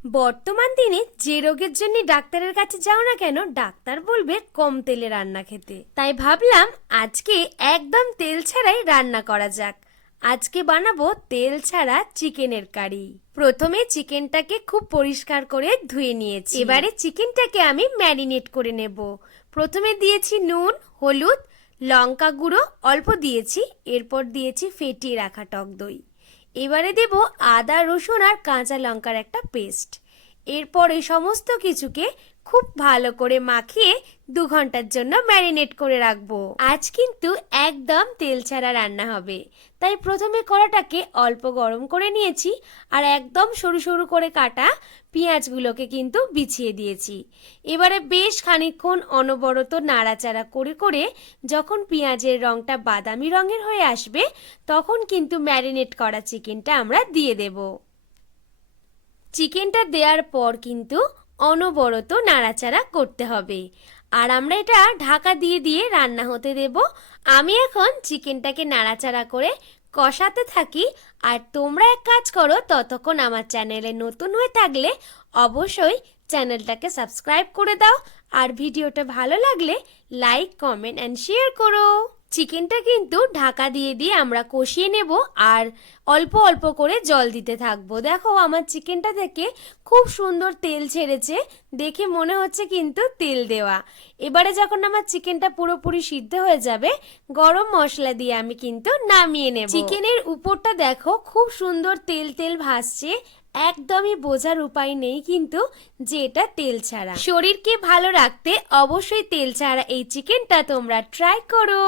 বর্তমান দিনে যে রোগের জন্য ডাক্তারের কাছে যাও না কেন, ডাক্তার বলবে কম তেলে রান্না খেতে। তাই ভাবলাম আজকে একদম তেল ছাড়াই রান্না করা যাক। আজকে বানাবো তেল ছাড়া চিকেনের কারি। প্রথমে চিকেনটাকে খুব পরিষ্কার করে ধুয়ে নিয়েছি। এবারে চিকেনটাকে আমি ম্যারিনেট করে নেব। প্রথমে দিয়েছি নুন, হলুদ, লঙ্কা গুঁড়ো অল্প দিয়েছি, এরপর দিয়েছি ফেটিয়ে রাখা টক দই। এবারে দেব আদা, রসুন আর কাঁচা লঙ্কার একটা পেস্ট। এরপর এই সমস্ত কিছুকে খুব ভালো করে মাখিয়ে 2 ঘন্টার জন্য ম্যারিনেট করে রাখবো। আজ কিন্তু একদম তেল ছাড়া রান্না হবে, তাই প্রথমে কড়াটাকে অল্প গরম করে নিয়েছি আর একদম সরু সরু করে কাটা পেঁয়াজগুলোকে কিন্তু বিছিয়ে দিয়েছি। এবারে বেশ খানিকক্ষণ অনবরত নাড়াচাড়া করে করে যখন পেঁয়াজের রংটা বাদামি রঙের হয়ে আসবে, তখন কিন্তু ম্যারিনেট করা চিকেনটা আমরা দিয়ে দেব। চিকেনটা দেওয়ার পর কিন্তু অনবরত নাড়াচাড়া করতে হবে, আর আমরা এটা ঢাকা দিয়ে দিয়ে রান্না হতে দেব। আমি এখন চিকেনটাকে নাড়াচাড়া করে কষাতে থাকি, আর তোমরা এক কাজ করো, ততক্ষণ আমার চ্যানেলে নতুন হয়ে থাকলে অবশ্যই চ্যানেলটাকে সাবস্ক্রাইব করে দাও, আর ভিডিওটা ভালো লাগলে লাইক, কমেন্ট অ্যান্ড শেয়ার করো। চিকেনটা কিন্তু ঢাকা দিয়ে দিয়ে আমরা কষিয়ে নেব আর অল্প অল্প করে জল দিতে থাকবো। দেখো আমার চিকেনটা থেকে খুব সুন্দর তেল ছেড়েছে, দেখে মনে হচ্ছে কিন্তু তেল দেওয়া। এবারে যখন আমার চিকেনটা পুরোপুরি সিদ্ধ হয়ে যাবে, গরম মশলা দিয়ে আমি কিন্তু নামিয়ে নেব। চিকেনের উপরটা দেখো খুব সুন্দর তেল তেল ভাসছে, একদমই বোঝার উপায় নেই কিন্তু যে এটা তেল ছাড়া। শরীরকে ভালো রাখতে অবশ্যই তেল ছাড়া এই চিকেনটা তোমরা ট্রাই করো।